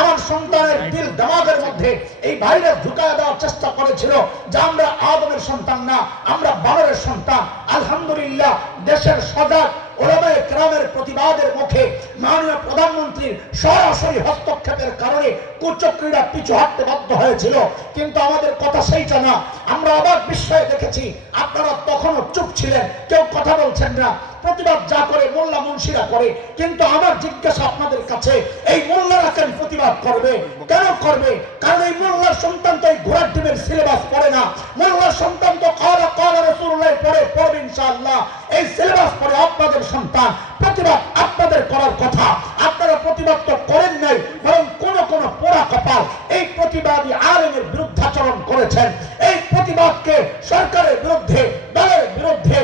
আমার সন্তানের দিল দিমাগের মধ্যে এই ভাইরাস ঢুকায় দেওয়ার চেষ্টা করেছিল যে আমরা আদমের সন্তান না, আমরা বানরের সন্তান। আলহামদুলিল্লাহ দেশের সজাগ ওলামায়ে কেরামের প্রতিবাদের মুখে মাননীয় প্রধানমন্ত্রীর সরাসরি হস্তক্ষেপের কারণে কুচক্রীরা পিছু হাঁটতে বাধ্য হয়েছিল। কিন্তু আমাদের কথা সেইটা না। আমরা অবাক বিস্ময়ে দেখেছি আপনারা তখনও চুপ ছিলেন, কেউ কথা বলছেন না। প্রতিবাদ যা করে মোল্লা মুন্সিরা করে, কিন্তু আমার জিজ্ঞাসা আপনাদের কাছে, এই মোল্লারা কেন প্রতিবাদ করবে? কেন করবে? কারণ এই মোল্লার সন্তান তো এই ঘোড়ার ডিমের সিলেবাস পড়ে না। মোল্লার সন্তান তো কালা কালা রাসূলুল্লাহ পড়বে ইনশাআল্লাহ। এই সিলেবাস পড়ে আপনাদের সন্তান। প্রতিবাদ আপনাদের করার কথা, আপনারা প্রতিবাদ তো করেন নাই, বরং কোন কোন পোড়া কপাল এই প্রতিবাদী আলেমের বিরুদ্ধাচরণ করেছেন। এই প্রতিবাদকে সরকারের বিরুদ্ধে, দলের বিরুদ্ধে,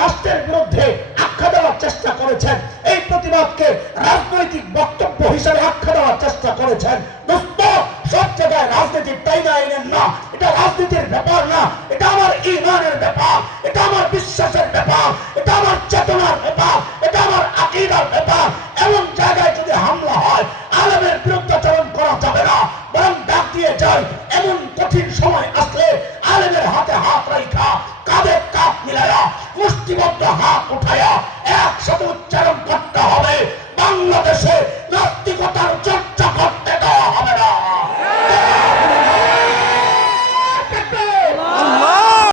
রাষ্ট্রের বিরুদ্ধে আখ্যা দেওয়ার চেষ্টা করেছেন। এই প্রতিবাদকে রাজনৈতিক বক্তব্য হিসেবে আখ্যা দেওয়ার চেষ্টা করেছেন। দোস্ত, সব জায়গায় রাজনীতির টাইনা আইনেন না। এটা রাজনীতির ব্যাপার না, এটা আমার ঈমানের ব্যাপার, এটা আমার বিশ্বাসের ব্যাপার, এটা আমার চেতনার ব্যাপার, এটা আমার আকীদার ব্যাপার। এমন জায়গায় যদি হামলা হয়, আলেমের বিরুদ্ধাচরণ করা যাবে না, বরং ডাক দিয়ে যায় এমন কঠিন সময় আসলে আলেমের হাতে হাত রাখা, কাঁধে কাঁধ মিলায়া, মুষ্টিবদ্ধ হাত উঠায়া একসাথে